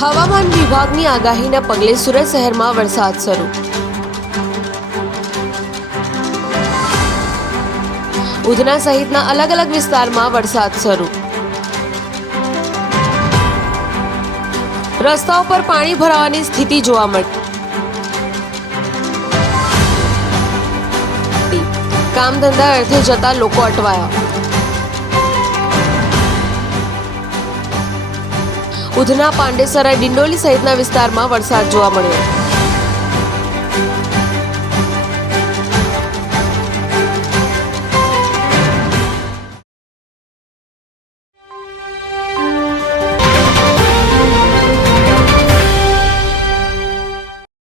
હવામાન વિભાગની આગાહીના પગલે સુરત શહેરમાં વરસાદ શરૂ। ઉધના સહિતના અલગ અલગ વિસ્તારમાં વરસાદ શરૂ। રસ્તાઓ પર પાણી ભરાવાની સ્થિતિ જોવા મળી। કામ ધંધા અર્થે જતા લોકો અટવાયા। ઉધના, પાંડેસરા, ડિંડોલી સહિતના વિસ્તારમાં વરસાદ જોવા મળ્યો।